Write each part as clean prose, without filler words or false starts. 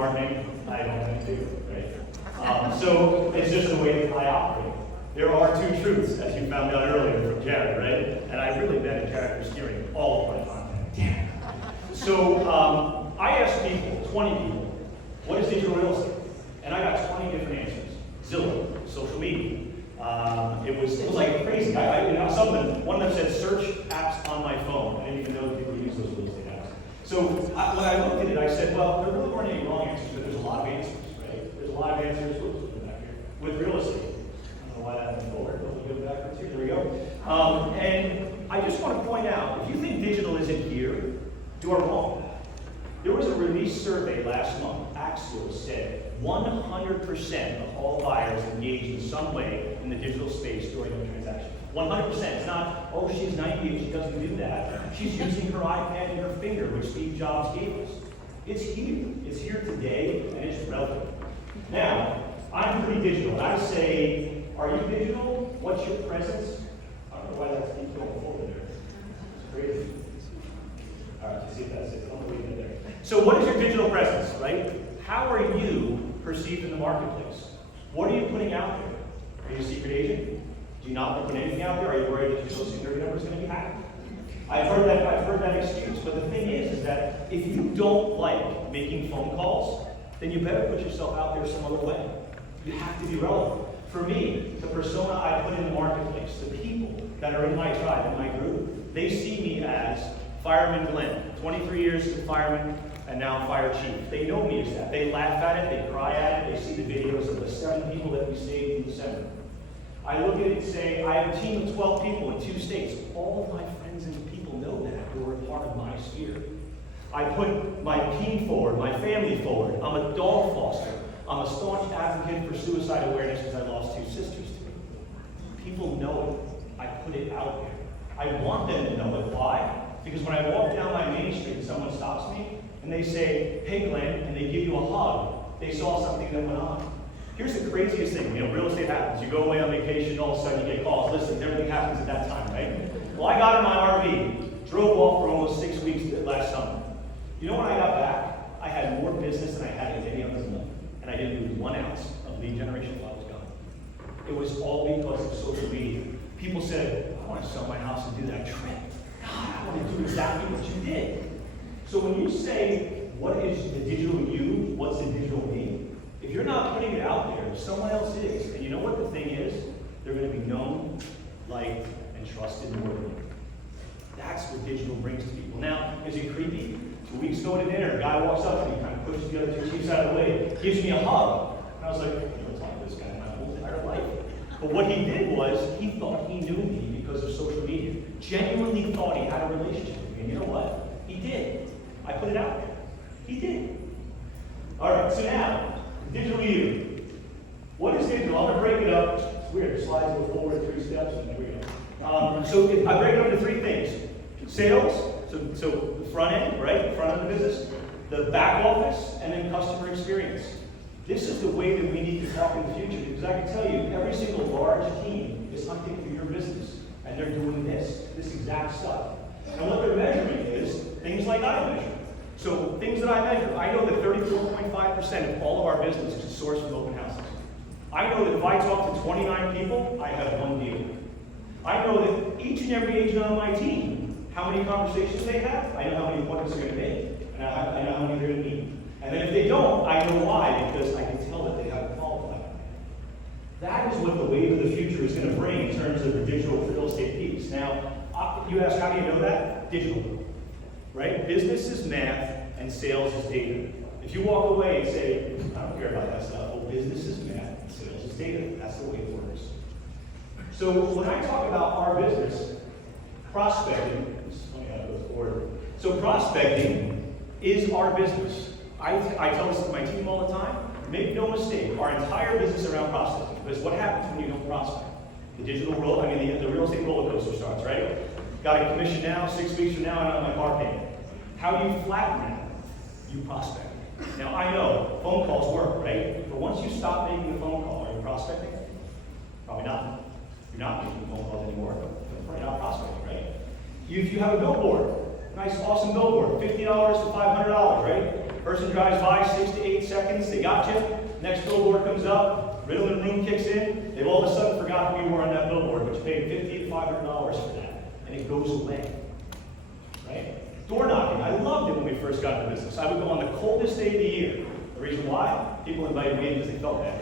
marketing, I don't have to do it, right? So it's just the way that I operate. There are two truths, as you found out earlier from Jared, right? And I really been a character steering all of my content. Damn it. So I asked people, 20 people, what is digital real estate? And I got 20 different answers. Zillow, social media. It was like crazy. One of them said search apps on my phone. I didn't even know that people use those real estate apps. So when I looked at it, I said, well, there really weren't any wrong answers, but there's a lot of answers, right? There's a lot of answers back here with real estate. I don't know why that went forward, but we'll go backwards here. There we go. And I just want to point out, if you think digital isn't here, you are wrong. There was a release survey last month. Axios said 100% of all buyers engaged in some way in the digital space during the transaction. 100%. It's not, oh, she's 90 and she doesn't do that. She's using her iPad and her finger, which Steve Jobs gave us. It's here. It's here today, and it's relevant. Now, I'm pretty digital, and I say, are you digital? What's your presence? I don't know why that keeps going forward there. It's crazy. All right, let's see if that's it. Don't leave it there. So what is your digital presence, right? How are you perceived in the marketplace? What are you putting out there? Are you a secret agent? Do you not want to put anything out there? Are you worried that your social security number is going to be hacked? I've heard that excuse, but the thing is that if you don't like making phone calls, then you better put yourself out there some other way. You have to be relevant. For me, the persona I put in the marketplace, the people that are in my tribe, in my group, they see me as Fireman Glenn, 23 years as a fireman, and now fire chief. They know me as that. They laugh at it, they cry at it, they see the videos of the 7 people that we saved in December. I look at it and say, I have a team of 12 people in 2 states. All of my friends and people know that, who are a part of my sphere. I put my team forward, my family forward. I'm a dog foster. I'm a staunch advocate for suicide awareness because I lost 2 sisters to it. People know it. I put it out there. I want them to know it. Why? Because when I walk down my main street and someone stops me and they say, hey Glenn, and they give you a hug, they saw something that went on. Here's the craziest thing, real estate happens. You go away on vacation, all of a sudden you get calls. Listen, everything happens at that time, right? Well, I got in my RV, drove off for almost 6 weeks last summer. You know when I got back, I had more business than I had in any other month. And I didn't lose 1 ounce of lead generation while I was gone. It was all because of social media. People said, I want to sell my house and do that trip. I want to do exactly what you did. So when you say, what is the digital you, what's the digital me? If you're not putting it out there, someone else is. And you know what the thing is? They're going to be known, liked, and trusted more than you. That's what digital brings to people. Now, is it creepy? 2 weeks ago to dinner, a guy walks up to me, kind of pushes the other 2 chiefs out of the way, gives me a hug. And I was like, I never talked to this guy in my whole entire life. But what he did was, he thought he knew me because of social media. Genuinely thought he had a relationship with me. And you know what? He did. I put it out there. He did. All right, so now, digital you. What is digital? I'm going to break it up. It's weird. The slides go forward 3 steps, and there we go. So I break it up into 3 things. Sales, so the front end, right? The front end of the business. The back office, and then customer experience. This is the way that we need to talk in the future, because I can tell you, every single large team is hunting for your business, and they're doing this exact stuff. And what they're measuring is things like I measure. So things that I measure, I know that 34.5% of all of our business is sourced from open houses. I know that if I talk to 29 people, I have 1 deal. I know that each and every agent on my team, how many conversations they have, I know how many appointments they're going to make, and I know how many they're going to meet. And then if they don't, I know why, because I can tell that they haven't qualified. That is what the wave of the future is going to bring in terms of the digital real estate piece. Now, you ask, how do you know that? Digital. Right? Business is math and sales is data. If you walk away and say, I don't care about that stuff, well, business is math and sales is data. That's the way it works. So when I talk about our business, prospecting, so prospecting is our business. I tell this to my team all the time, make no mistake, our entire business is around prospecting. Because what happens when you don't prospect? The digital roll, the real estate roller coaster starts, right? Got a commission now, 6 weeks from now, I don't have my car payment. How do you flatten that? You prospect. Now I know phone calls work, right? But once you stop making a phone call, are you prospecting? Probably not. You're not making phone calls anymore. You're probably not prospecting, right? If you have a billboard, nice, awesome billboard, $50 to $500, right? Person drives by, 6 to 8 seconds, they got you. Next billboard comes up, adrenaline kicks in. They've all of a sudden forgot who you were on that billboard, but you paid $50 to $500 for that, and it goes away. Right? Door knocking. I loved it when we first got into business. I would go on the coldest day of the year. The reason why? People invited me in because they felt bad.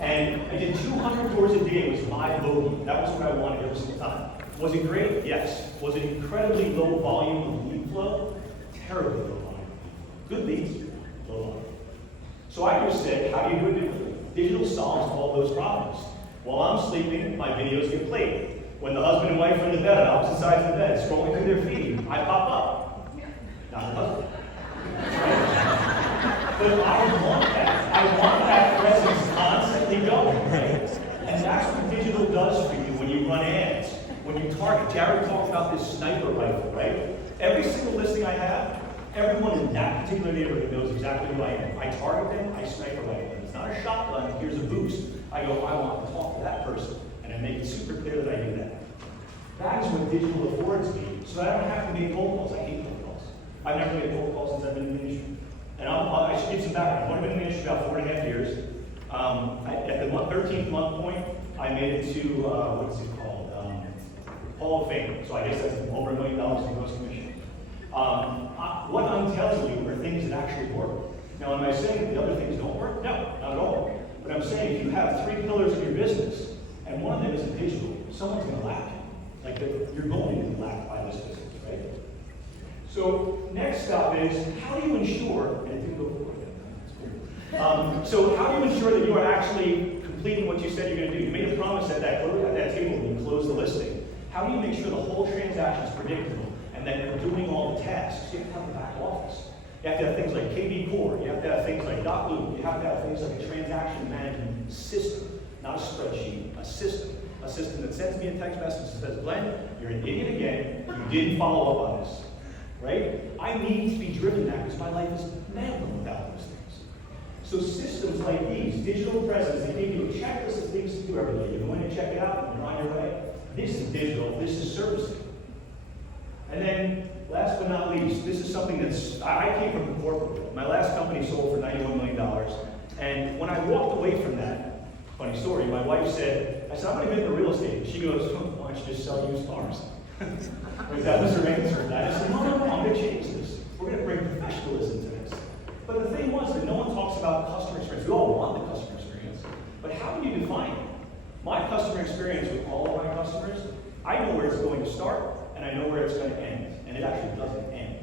And I did 200 doors a day. It was my bogey. That was what I wanted every single time. Was it great? Yes. Was it incredibly low volume of lead flow? Terribly low volume. Good leads, low volume. So I just said, how do you do it differently? Digital solves all those problems. While I'm sleeping, my videos get played. When the husband and wife are in the bed on opposite sides of the bed, scrolling through their feed, I pop up. Not the husband. But I want that. I want that presence constantly going, right? And that's what digital does for you when you run ads, when you target. Jared talked about this sniper rifle, right? Every single listing I have, everyone in that particular neighborhood knows exactly who I am. I target them, I sniper rifle them. It's not a shotgun, here's a boost. I go, I want to talk to that person. And I make it super clear that I do that. That is what digital affords me, so I don't have to make cold calls. I hate cold calls. I've never made a cold call since I've been in the industry. And I should give some background. I've only been in the industry about 4.5 years. At the 13th month point, I made it to, what's it called? Hall of Fame. So I guess that's over $1 million in gross commission. What I'm telling you are things that actually work. Now, am I saying that the other things don't work? No, not at all. But I'm saying if you have 3 pillars of your business, and one of them isn't digital, someone's going to laugh at you. Like you're going to be laughed by this business, right? So next up is, how do you ensure, and it didn't go forward yet, so how do you ensure that you are actually completing what you said you're going to do? You made a promise at that table when you closed the listing. How do you make sure the whole transaction is predictable and that you're doing all the tasks? You have to have the back office. You have to have things like KV Core. You have to have things like .loop. You have to have things like a transaction management system, not a spreadsheet, a system. A system that sends me a text message that says, Glenn, you're an idiot again. You didn't follow up on this. Right? I need to be driven that because my life is maddening without those things. So systems like these, digital presence, they give you a checklist of things to do every day. You go in and check it out, and you're on your way. This is digital, this is servicing. And then, last but not least, this is something that's, I came from the corporate world. My last company sold for $91 million. And when I walked away from that, funny story, my wife said, I said, I'm going to get into real estate. She goes, why don't you just sell used cars? That was her answer. And I just said, no, I'm going to change this. We're going to bring professionalism to this. But the thing was that no one talks about customer experience. We all want the customer experience. But how do you define it? My customer experience with all of my customers, I know where it's going to start, and I know where it's going to end. And it actually doesn't end.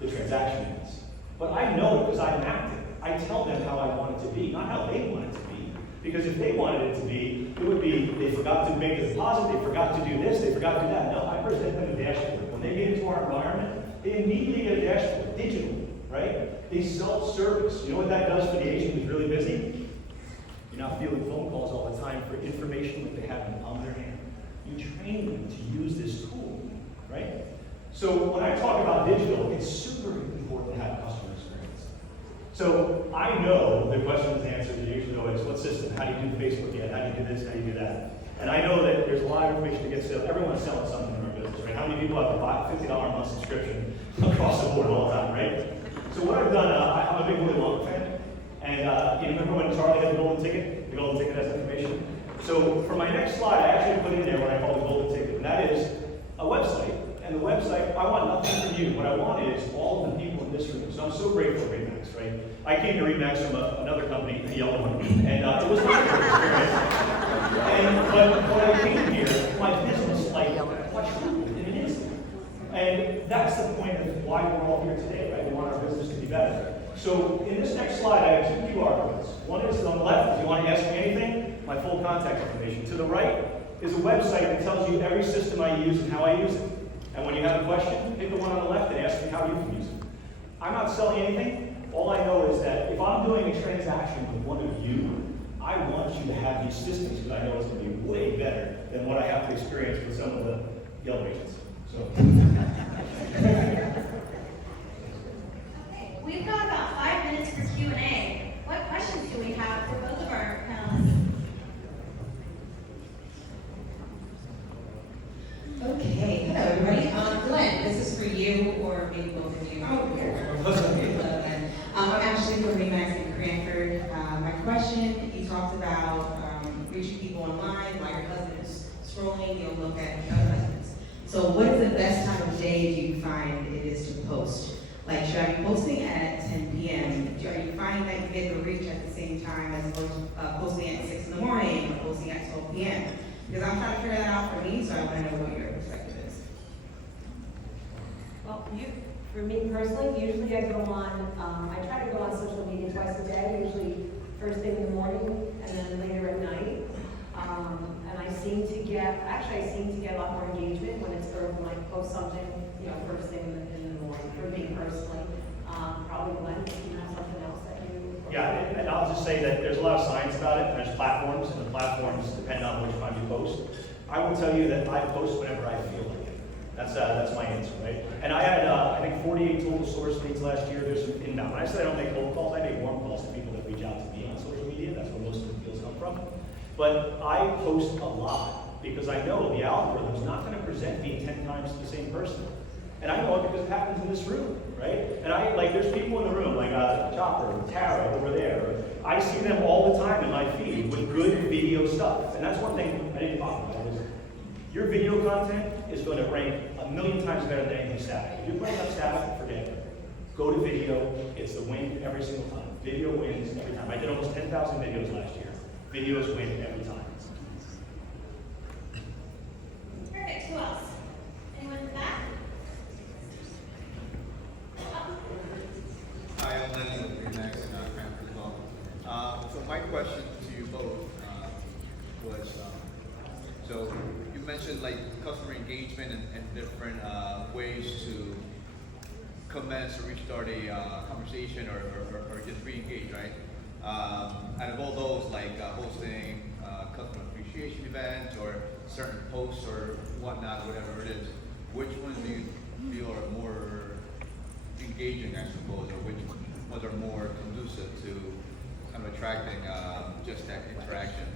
The transaction ends. But I know it because I mapped it. I tell them how I want it to be, not how they want it to be. Because if they wanted it to be, it would be, they forgot to make a deposit, they forgot to do this, they forgot to do that. No, I present them a dashboard. When they get into our environment, they immediately get a dashboard, digital, right? They self-service. You know what that does for the agent who's really busy? You're not fielding phone calls all the time for information that they have in the palm of their hand. You train them to use this tool, right? So when I talk about digital, it's super important to have customer experience. So I know the questions and answers are usually always, what system? How do you do Facebook ad? How do you do this? How do you do that? And I know that there's a lot of information to get sales. Everyone's selling something in our business, right? How many people have a $50 a month subscription across the board all the time, right? So what I've done, I'm a big Willy Wonka fan. And you remember when Charlie had the golden ticket? The golden ticket has information. So for my next slide, I actually put in there what I call the golden ticket. And that is a website. And the website, I want nothing from you. What I want is all of the people in this room. So I'm so grateful for Remax, right? I came to Remax from another company, the yellow one, and it was not a great experience. But when I came here, my business quadrupled, and it is. And that's the point of why we're all here today, right? We want our business to be better. So in this next slide, I have two QR codes. One is on the left, if you want to ask me anything, my full contact information. To the right is a website that tells you every system I use and how I use it. And when you have a question, hit the one on the left and ask me how you can use it. I'm not selling anything. All I know is that if I'm doing a transaction with one of you, I want you to have these systems because I know it's going to be way better than what I have to experience with some of the Yellow agents. So. Okay, we've got about 5 minutes for Q&A. What questions do we have for both of our panelists? Okay, hello everybody. Glenn, this is for you or maybe both of you. question. You talked about reaching people online while your husband is scrolling, you'll look at other husbands. So what is the best time of day do you find it is to post? Like, should I be posting at 10 p.m.? Are you finding that you get the reach at the same time as posting at 6 in the morning or posting at 12 p.m.? Because I'm trying to figure that out for me, so I want to know what your perspective is. Well, for me personally, usually I go on, I try to go on social media twice a day, usually first thing in the morning and then later at night. And I seem to get a lot more engagement when it's sort of like post something, first thing in the morning, for me personally. Probably Glenn, you have something else that you... Yeah, and I'll just say that there's a lot of science about it, and there's platforms, and the platforms depend on which one you post. I will tell you that I post whenever I feel like it. That's my answer, right? And I had, I think, 48 total source leads last year. There's some inbound. When I say I don't make cold calls, I make warm calls to people that reach out to me on social media. That's where most of the deals come from. But I post a lot because I know the algorithm's not going to present me 10 times to the same person. And I know it because it happens in this room, right? And there's people in the room, like Chopper, Tara over there. I see them all the time in my feed with good video stuff. And that's one thing I didn't talk about is your video content is going to rank 1,000,000 times better than anything static. If you're putting up static, forget it. Go to video. It's the win every single time. Video wins every time. I did almost 10,000 videos last year. Videos win every time. Perfect. Who else? Anyone in the back? Hi, I'm Lenny with Remax and Cranford Law. So my question to you both was, so you mentioned like customer engagement and different ways to commence or restart a conversation or just re-engage, right? Out of all those, like hosting customer appreciation events or certain posts or whatnot, whatever it is, which ones do you feel are more engaging, I suppose, or which ones are more conducive to kind of attracting just that interaction?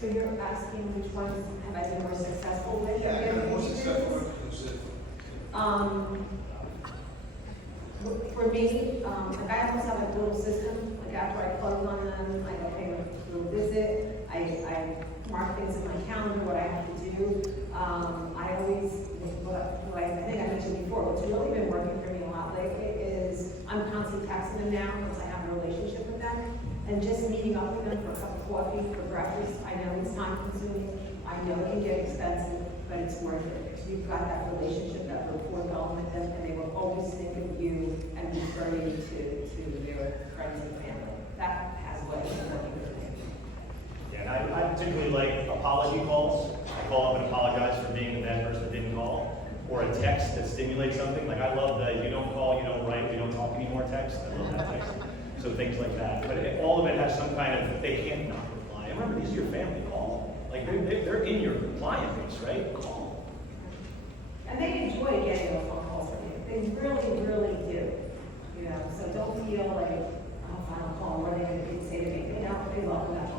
So you're asking which ones have I been more successful with? More successful or conducive. For me, like I almost have a little system. Like after I close on them, I go, okay, we'll visit. I mark things in my calendar, what I have to do. I always, I think I mentioned before, what's really been working for me a lot lately is I'm constantly texting them now once I have a relationship with them. And just meeting up with them for a cup of coffee, for breakfast. I know it's time consuming. I know it can get expensive, but it's worth it. Because you've got that relationship, that rapport going with them, and they will always think of you and refer you to their friends and family. That has what is working for me. Yeah, and I particularly like apology calls. I call up and apologize for being the bad person that didn't call. Or a text that stimulates something. Like I love the you don't call, you don't write, we don't talk anymore text. I love that text. So things like that. But all of it has some kind of, they can't not reply. And remember, these are your family. Call. Like they're in your client base, right? Call. And they enjoy getting those phone calls from you. They really, really do. So don't feel like, oh, if I don't call, what are they going to say to me? They love that.